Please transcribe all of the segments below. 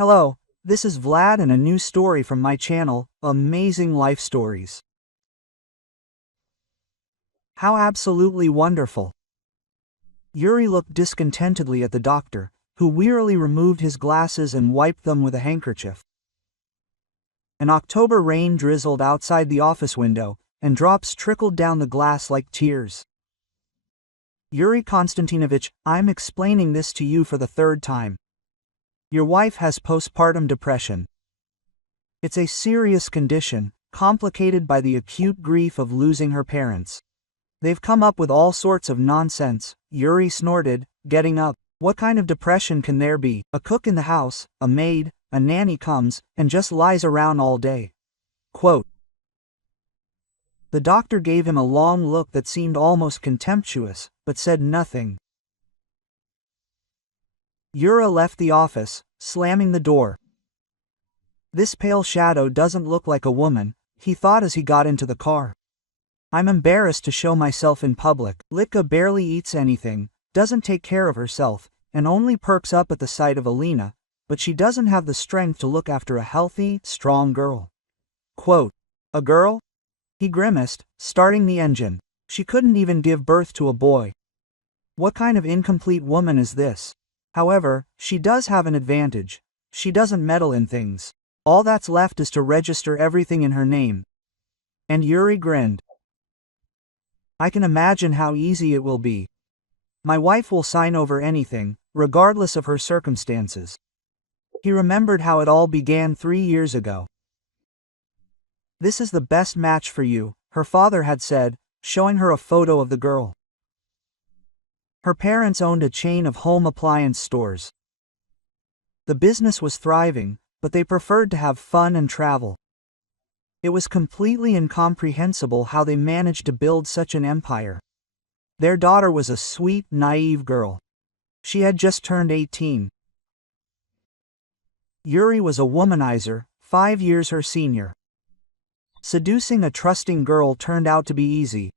Hello, this is Vlad and a new story from my channel, Amazing Life Stories. How absolutely wonderful! Yuri looked discontentedly at the doctor, who wearily removed his glasses and wiped them with a handkerchief. An October rain drizzled outside the office window, and drops trickled down the glass like tears. Yuri Konstantinovich, I'm explaining this to you for the third time. Your wife has postpartum depression. It's a serious condition, complicated by the acute grief of losing her parents. They've come up with all sorts of nonsense, Yuri snorted, getting up. What kind of depression can there be? A cook in the house, a maid, a nanny comes, and just lies around all day. Quote. The doctor gave him a long look that seemed almost contemptuous, but said nothing. Yuri left the office, slamming the door. This pale shadow doesn't look like a woman, he thought as he got into the car. I'm embarrassed to show myself in public. Litka barely eats anything, doesn't take care of herself, and only perks up at the sight of Alina, but she doesn't have the strength to look after a healthy, strong girl. Quote, a girl? He grimaced, starting the engine. She couldn't even give birth to a boy. What kind of incomplete woman is this? However, she does have an advantage. She doesn't meddle in things. All that's left is to register everything in her name. And Yuri grinned. I can imagine how easy it will be. My wife will sign over anything, regardless of her circumstances. He remembered how it all began 3 years ago. This is the best match for you, her father had said, showing her a photo of the girl. Her parents owned a chain of home appliance stores. The business was thriving, but they preferred to have fun and travel. It was completely incomprehensible how they managed to build such an empire. Their daughter was a sweet, naive girl. She had just turned 18. Yuri was a womanizer, 5 years her senior. Seducing a trusting girl turned out to be easy.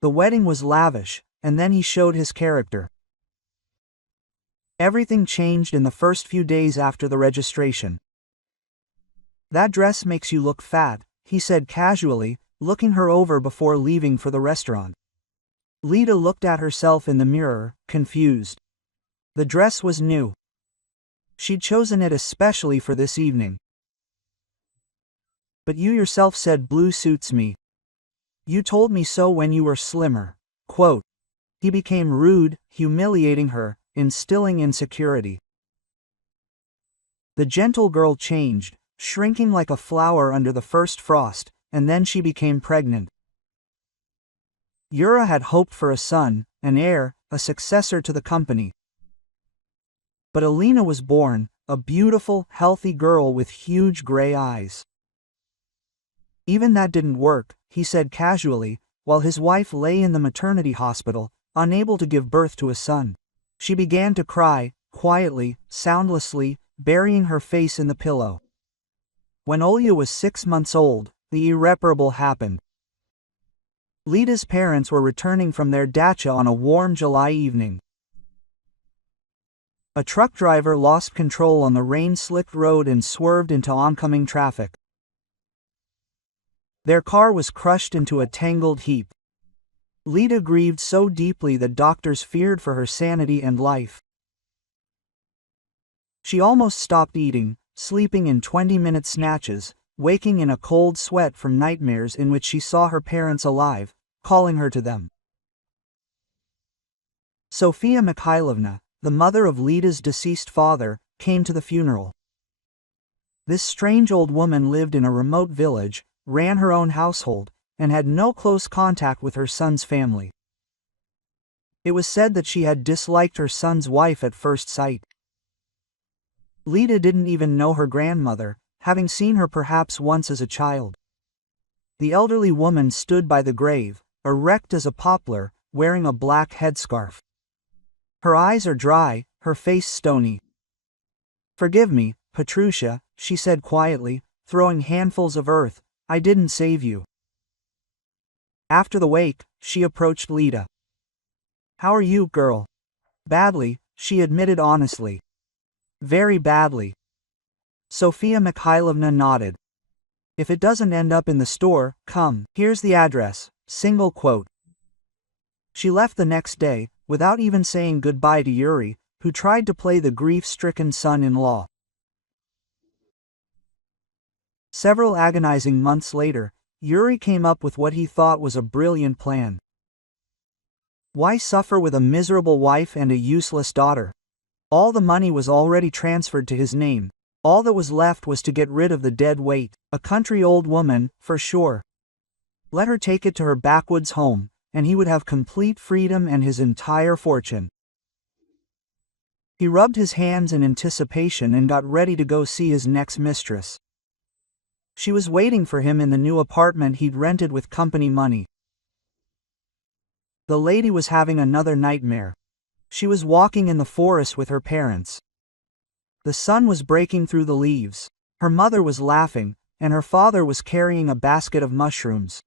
The wedding was lavish, and then he showed his character. Everything changed in the first few days after the registration. That dress makes you look fat, he said casually, looking her over before leaving for the restaurant. Lida looked at herself in the mirror, confused. The dress was new. She'd chosen it especially for this evening. But you yourself said blue suits me. You told me so when you were slimmer. Quote. He became rude, humiliating her, instilling insecurity. The gentle girl changed, shrinking like a flower under the first frost, and then she became pregnant. Yura had hoped for a son, an heir, a successor to the company. But Alina was born, a beautiful, healthy girl with huge gray eyes. Even that didn't work, he said casually, while his wife lay in the maternity hospital, unable to give birth to a son. She began to cry, quietly, soundlessly, burying her face in the pillow. When Olya was 6 months old, the irreparable happened. Lida's parents were returning from their dacha on a warm July evening. A truck driver lost control on the rain-slicked road and swerved into oncoming traffic. Their car was crushed into a tangled heap. Lida grieved so deeply that doctors feared for her sanity and life. She almost stopped eating, sleeping in 20-minute snatches, waking in a cold sweat from nightmares in which she saw her parents alive, calling her to them. Sofia Mikhailovna, the mother of Lida's deceased father, came to the funeral. This strange old woman lived in a remote village, ran her own household, and had no close contact with her son's family. It was said that she had disliked her son's wife at first sight. Lida didn't even know her grandmother, having seen her perhaps once as a child. The elderly woman stood by the grave, erect as a poplar, wearing a black headscarf. Her eyes are dry, her face stony. Forgive me, Petrusha, she said quietly, throwing handfuls of earth, I didn't save you. After the wake, she approached Lida. How are you, girl? Badly, she admitted honestly. Very badly. Sofia Mikhailovna nodded. If it doesn't end up in the store, come, here's the address. Single quote. She left the next day, without even saying goodbye to Yuri, who tried to play the grief-stricken son-in-law. Several agonizing months later, Yuri came up with what he thought was a brilliant plan. Why suffer with a miserable wife and a useless daughter? All the money was already transferred to his name. All that was left was to get rid of the dead weight, a country old woman, for sure. Let her take it to her backwoods home, and he would have complete freedom and his entire fortune. He rubbed his hands in anticipation and got ready to go see his next mistress. She was waiting for him in the new apartment he'd rented with company money. The lady was having another nightmare. She was walking in the forest with her parents. The sun was breaking through the leaves. Her mother was laughing, and her father was carrying a basket of mushrooms.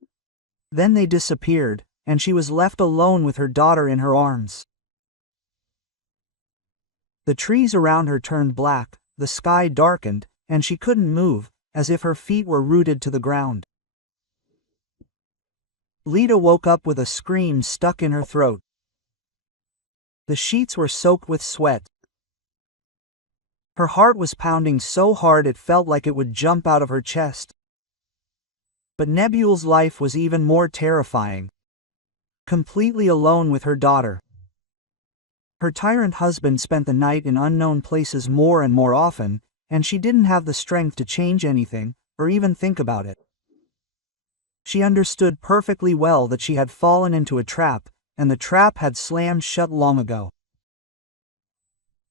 Then they disappeared, and she was left alone with her daughter in her arms. The trees around her turned black, the sky darkened, and she couldn't move, as if her feet were rooted to the ground. Lida woke up with a scream stuck in her throat. The sheets were soaked with sweat. Her heart was pounding so hard it felt like it would jump out of her chest. But Nebul's life was even more terrifying. Completely alone with her daughter. Her tyrant husband spent the night in unknown places more and more often, and she didn't have the strength to change anything, or even think about it. She understood perfectly well that she had fallen into a trap, and the trap had slammed shut long ago.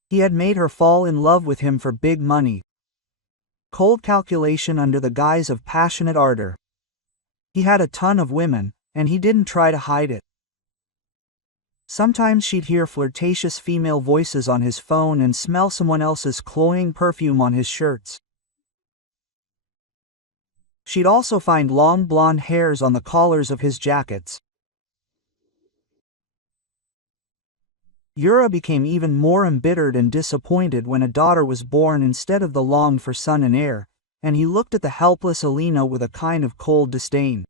He had made her fall in love with him for big money. Cold calculation under the guise of passionate ardor. He had a ton of women, and he didn't try to hide it. Sometimes she'd hear flirtatious female voices on his phone and smell someone else's cloying perfume on his shirts. She'd also find long blonde hairs on the collars of his jackets. Yura became even more embittered and disappointed when a daughter was born instead of the longed-for son and heir, and he looked at the helpless Alina with a kind of cold disdain.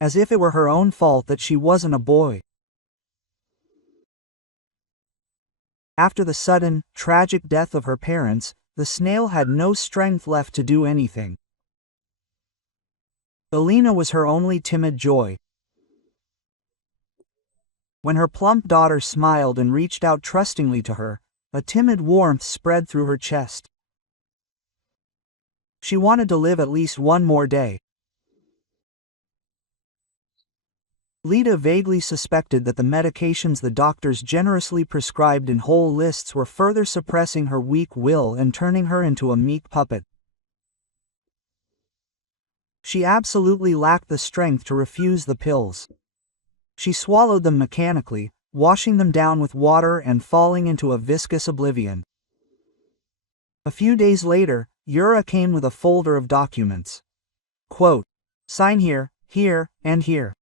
As if it were her own fault that she wasn't a boy. After the sudden, tragic death of her parents, the snail had no strength left to do anything. Alina was her only timid joy. When her plump daughter smiled and reached out trustingly to her, a timid warmth spread through her chest. She wanted to live at least one more day. Lida vaguely suspected that the medications the doctors generously prescribed in whole lists were further suppressing her weak will and turning her into a meek puppet. She absolutely lacked the strength to refuse the pills. She swallowed them mechanically, washing them down with water and falling into a viscous oblivion. A few days later, Yura came with a folder of documents. Quote, "Sign here, here, and here."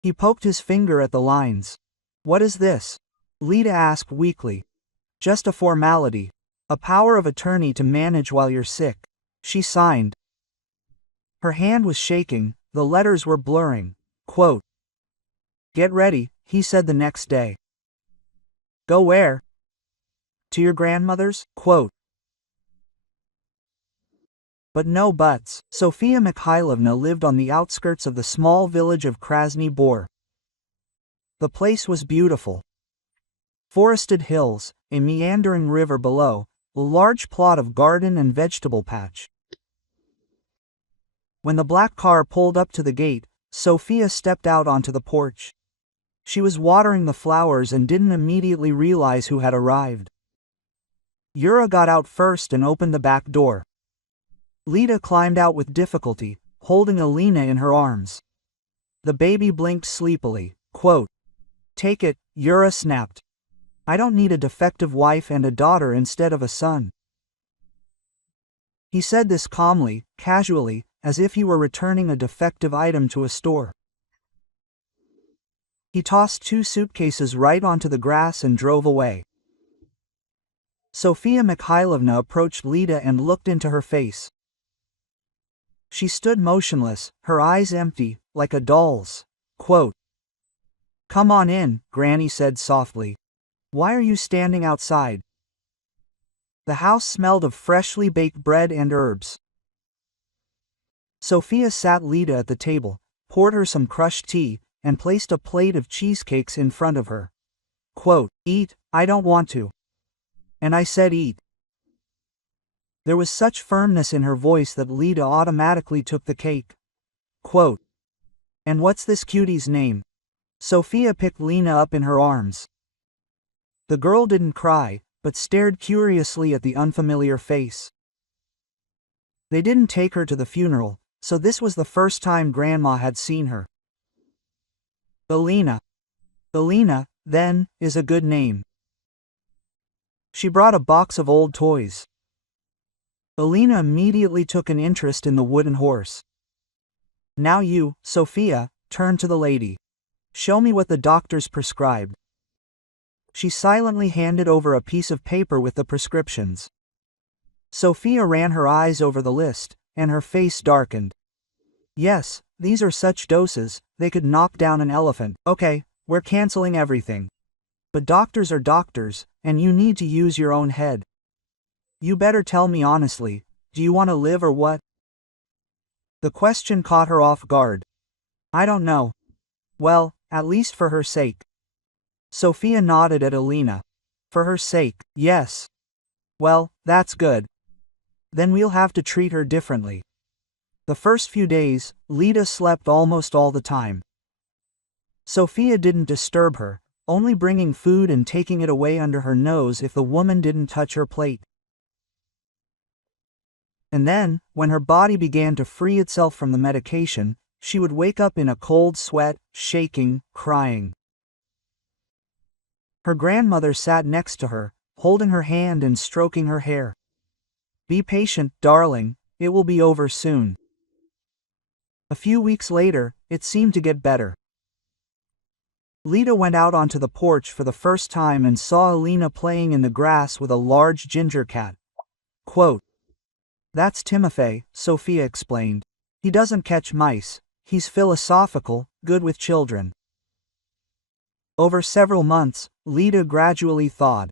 He poked his finger at the lines. "What is this?" Lida asked weakly. "Just a formality. A power of attorney to manage while you're sick." She signed. Her hand was shaking, the letters were blurring. Quote, "Get ready," he said the next day. "Go where?" "To your grandmother's?" Quote. But no buts. Sofia Mikhailovna lived on the outskirts of the small village of Krasny Bor. The place was beautiful. Forested hills, a meandering river below, a large plot of garden and vegetable patch. When the black car pulled up to the gate, Sofia stepped out onto the porch. She was watering the flowers and didn't immediately realize who had arrived. Yura got out first and opened the back door. Lida climbed out with difficulty, holding Alina in her arms. The baby blinked sleepily. Quote, "Take it," Yura snapped. "I don't need a defective wife and a daughter instead of a son." He said this calmly, casually, as if he were returning a defective item to a store. He tossed 2 suitcases right onto the grass and drove away. Sofia Mikhailovna approached Lida and looked into her face. She stood motionless, her eyes empty, like a doll's. Quote, "Come on in," Granny said softly. "Why are you standing outside?" The house smelled of freshly baked bread and herbs. Sofia sat Lida at the table, poured her some crushed tea, and placed a plate of cheesecakes in front of her. Quote, "Eat, I don't want to." And I said eat. There was such firmness in her voice that Lida automatically took the cake. Quote, "And what's this cutie's name?" Sofia picked Lena up in her arms. The girl didn't cry, but stared curiously at the unfamiliar face. They didn't take her to the funeral, so this was the first time Grandma had seen her. Alina. Alina, then, is a good name. She brought a box of old toys. Alina immediately took an interest in the wooden horse. "Now you, Sofia, turn to the lady. Show me what the doctors prescribed." She silently handed over a piece of paper with the prescriptions. Sofia ran her eyes over the list, and her face darkened. "Yes, these are such doses, they could knock down an elephant. Okay, we're canceling everything. But doctors are doctors, and you need to use your own head. You better tell me honestly, do you want to live or what?" The question caught her off guard. "I don't know." "Well, at least for her sake." Sofia nodded at Alina. "For her sake, yes." "Well, that's good. Then we'll have to treat her differently." The first few days, Lida slept almost all the time. Sofia didn't disturb her, only bringing food and taking it away under her nose if the woman didn't touch her plate. And then, when her body began to free itself from the medication, she would wake up in a cold sweat, shaking, crying. Her grandmother sat next to her, holding her hand and stroking her hair. "Be patient, darling, it will be over soon." A few weeks later, it seemed to get better. Lida went out onto the porch for the first time and saw Alina playing in the grass with a large ginger cat. Quote, "That's Timofey," Sofia explained. "He doesn't catch mice, he's philosophical, good with children." Over several months, Lida gradually thawed.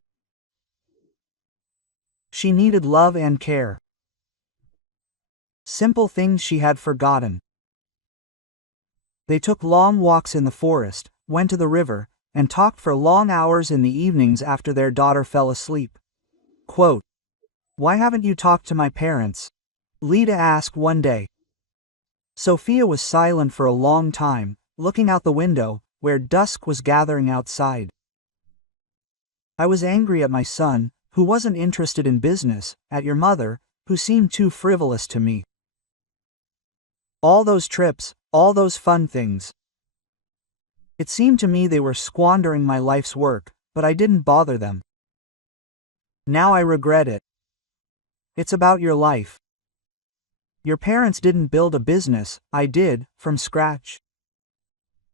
She needed love and care. Simple things she had forgotten. They took long walks in the forest, went to the river, and talked for long hours in the evenings after their daughter fell asleep. Quote, "Why haven't you talked to my parents?" Lida asked one day. Sofia was silent for a long time, looking out the window, where dusk was gathering outside. "I was angry at my son, who wasn't interested in business, at your mother, who seemed too frivolous to me. All those trips, all those fun things. It seemed to me they were squandering my life's work, but I didn't bother them. Now I regret it. It's about your life. Your parents didn't build a business, I did, from scratch.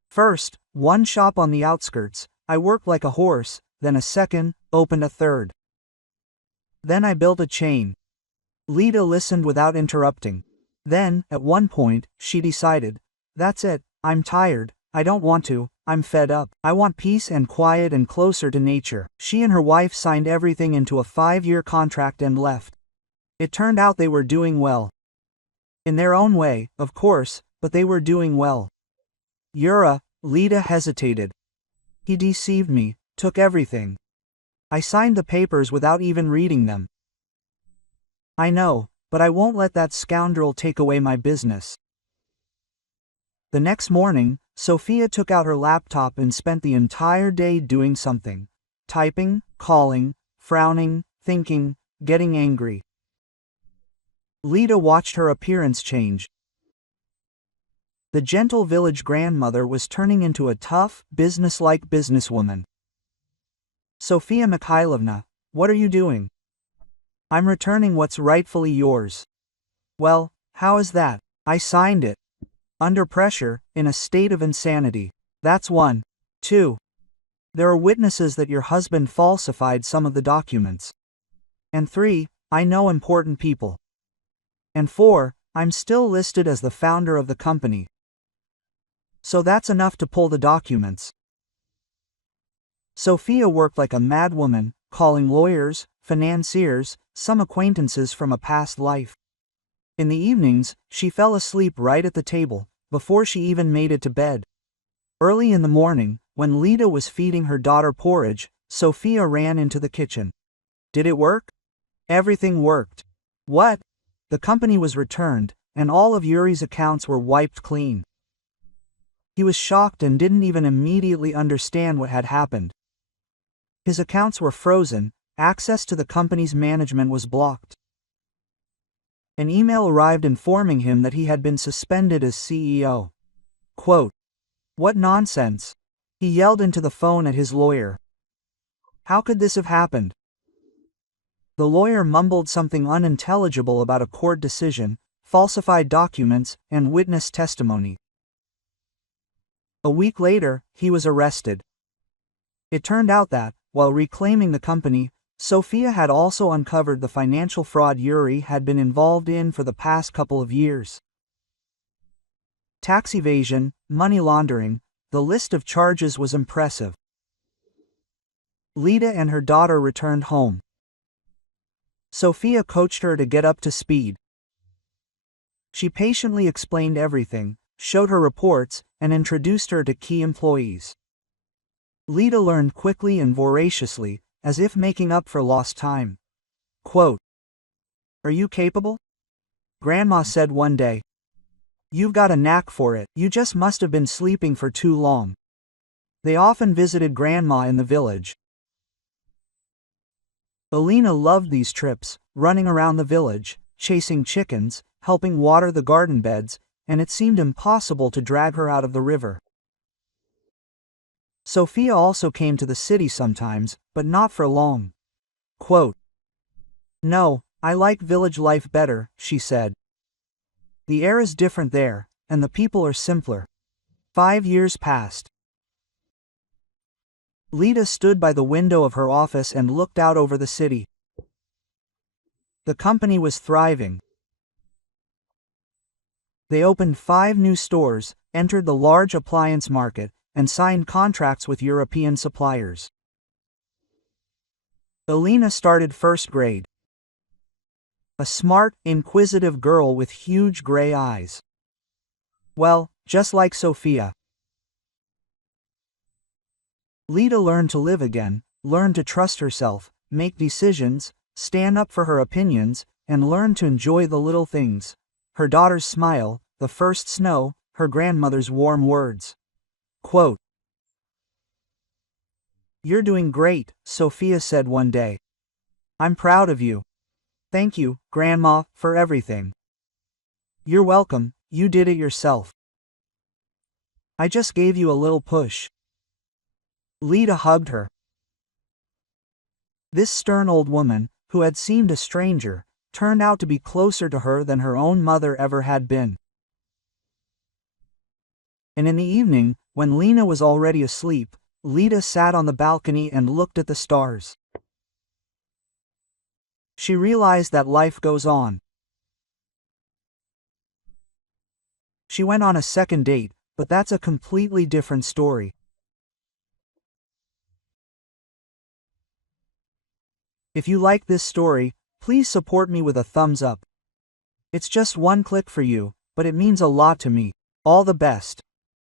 First, one shop on the outskirts, I worked like a horse, then a second, opened a third. Then I built a chain." Lida listened without interrupting. Then, at one point, she decided, "That's it, I'm tired, I don't want to, I'm fed up. I want peace and quiet and closer to nature." She and her wife signed everything into a 5-year contract and left. It turned out they were doing well. In their own way, of course, but they were doing well. "Yura," Lida hesitated. "He deceived me, took everything. I signed the papers without even reading them." "I know, but I won't let that scoundrel take away my business." The next morning, Sofia took out her laptop and spent the entire day doing something. Typing, calling, frowning, thinking, getting angry. Lida watched her appearance change. The gentle village grandmother was turning into a tough, businesslike businesswoman. "Sofia Mikhailovna, what are you doing?" "I'm returning what's rightfully yours." "Well, how is that?" "I signed it. Under pressure, in a state of insanity. That's one. 2. There are witnesses that your husband falsified some of the documents." And 3, I know important people. And 4, I'm still listed as the founder of the company. So that's enough to pull the documents. Sophia worked like a mad woman, calling lawyers, financiers, some acquaintances from a past life. In the evenings, she fell asleep right at the table, before she even made it to bed. Early in the morning, when Lida was feeding her daughter porridge, Sophia ran into the kitchen. Did it work? Everything worked. What? The company was returned, and all of Yuri's accounts were wiped clean. He was shocked and didn't even immediately understand what had happened. His accounts were frozen, access to the company's management was blocked. An email arrived informing him that he had been suspended as CEO. Quote, "What nonsense!" He yelled into the phone at his lawyer. How could this have happened? The lawyer mumbled something unintelligible about a court decision, falsified documents, and witness testimony. A week later, he was arrested. It turned out that, while reclaiming the company, Sophia had also uncovered the financial fraud Yuri had been involved in for the past couple of years. Tax evasion, money laundering, the list of charges was impressive. Lida and her daughter returned home. Sophia coached her to get up to speed. She patiently explained everything, showed her reports, and introduced her to key employees. Lida learned quickly and voraciously, as if making up for lost time. Quote, "Are you capable?" Grandma said one day. "You've got a knack for it, you just must have been sleeping for too long." They often visited Grandma in the village. Alina loved these trips, running around the village, chasing chickens, helping water the garden beds, and it seemed impossible to drag her out of the river. Sophia also came to the city sometimes, but not for long. Quote, "No, I like village life better," she said. "The air is different there, and the people are simpler." 5 years passed. Lida stood by the window of her office and looked out over the city. The company was thriving. They opened 5 new stores, entered the large appliance market, and signed contracts with European suppliers. Alina started first grade. A smart, inquisitive girl with huge gray eyes. Well, just like Sophia. Lida learned to live again, learned to trust herself, make decisions, stand up for her opinions, and learn to enjoy the little things. Her daughter's smile, the first snow, her grandmother's warm words. Quote, "You're doing great," Sophia said one day. "I'm proud of you." "Thank you, Grandma, for everything." "You're welcome, you did it yourself." "I just gave you a little push." Lida hugged her. This stern old woman, who had seemed a stranger, turned out to be closer to her than her own mother ever had been. And in the evening, when Lena was already asleep, Lida sat on the balcony and looked at the stars. She realized that life goes on. She went on a second date, but that's a completely different story. If you like this story, please support me with a thumbs up. It's just one click for you, but it means a lot to me. All the best.